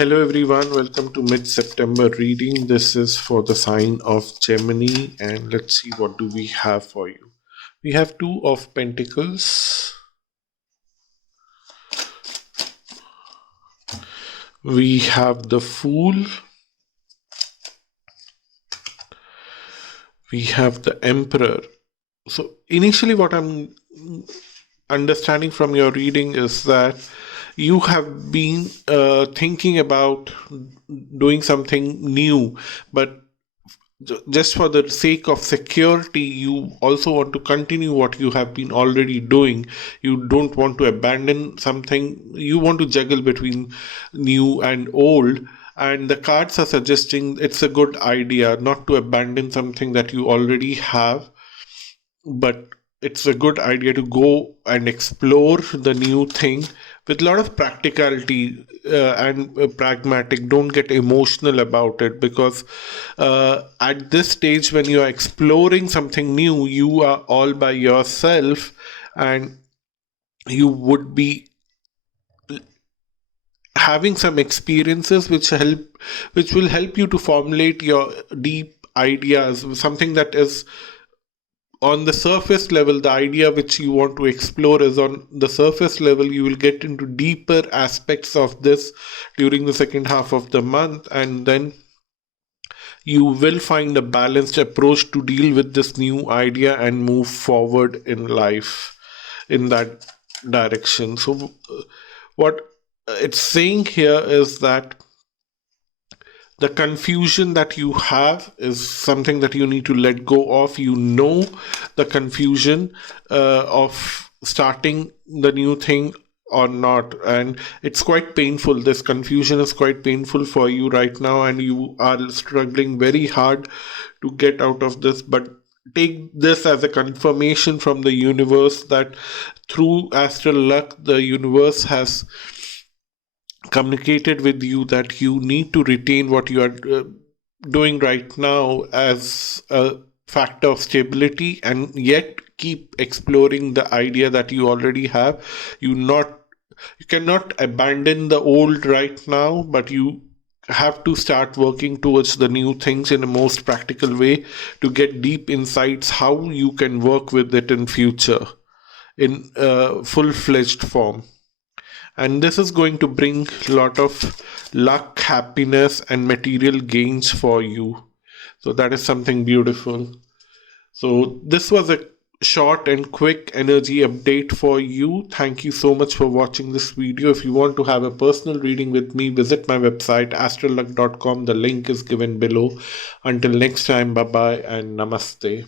Hello everyone, welcome to mid-September reading. This is for the sign of Gemini, and let's see what do we have for you. We have Two of Pentacles. We have the Fool. We have the Emperor. So initially what I'm understanding from your reading is that you have been thinking about doing something new, but just for the sake of security, you also want to continue what you have been already doing. You don't want to abandon something. You want to juggle between new and old. And the cards are suggesting it's a good idea not to abandon something that you already have, but it's a good idea to go and explore the new thing with a lot of practicality and pragmatic. Don't get emotional about it, because at this stage when you are exploring something new, you are all by yourself, and you would be having some experiences which will help you to formulate your deep ideas, something that is on the surface level. The idea which you want to explore is on the surface level. You will get into deeper aspects of this during the second half of the month, and then you will find a balanced approach to deal with this new idea and move forward in life in that direction. So what it's saying here is that the confusion that you have is something that you need to let go of. You know, the confusion of starting the new thing or not, and it's quite painful. This confusion is quite painful for you right now, and you are struggling very hard to get out of this. But take this as a confirmation from the universe that through astral luck, the universe has communicated with you that you need to retain what you are doing right now as a factor of stability, and yet keep exploring the idea that you already have. You cannot abandon the old right now, but you have to start working towards the new things in a most practical way to get deep insights how you can work with it in future in full-fledged form. And this is going to bring a lot of luck, happiness, and material gains for you. So that is something beautiful. So this was a short and quick energy update for you. Thank you so much for watching this video. If you want to have a personal reading with me, visit my website astralluck.com. The link is given below. Until next time, bye bye and namaste.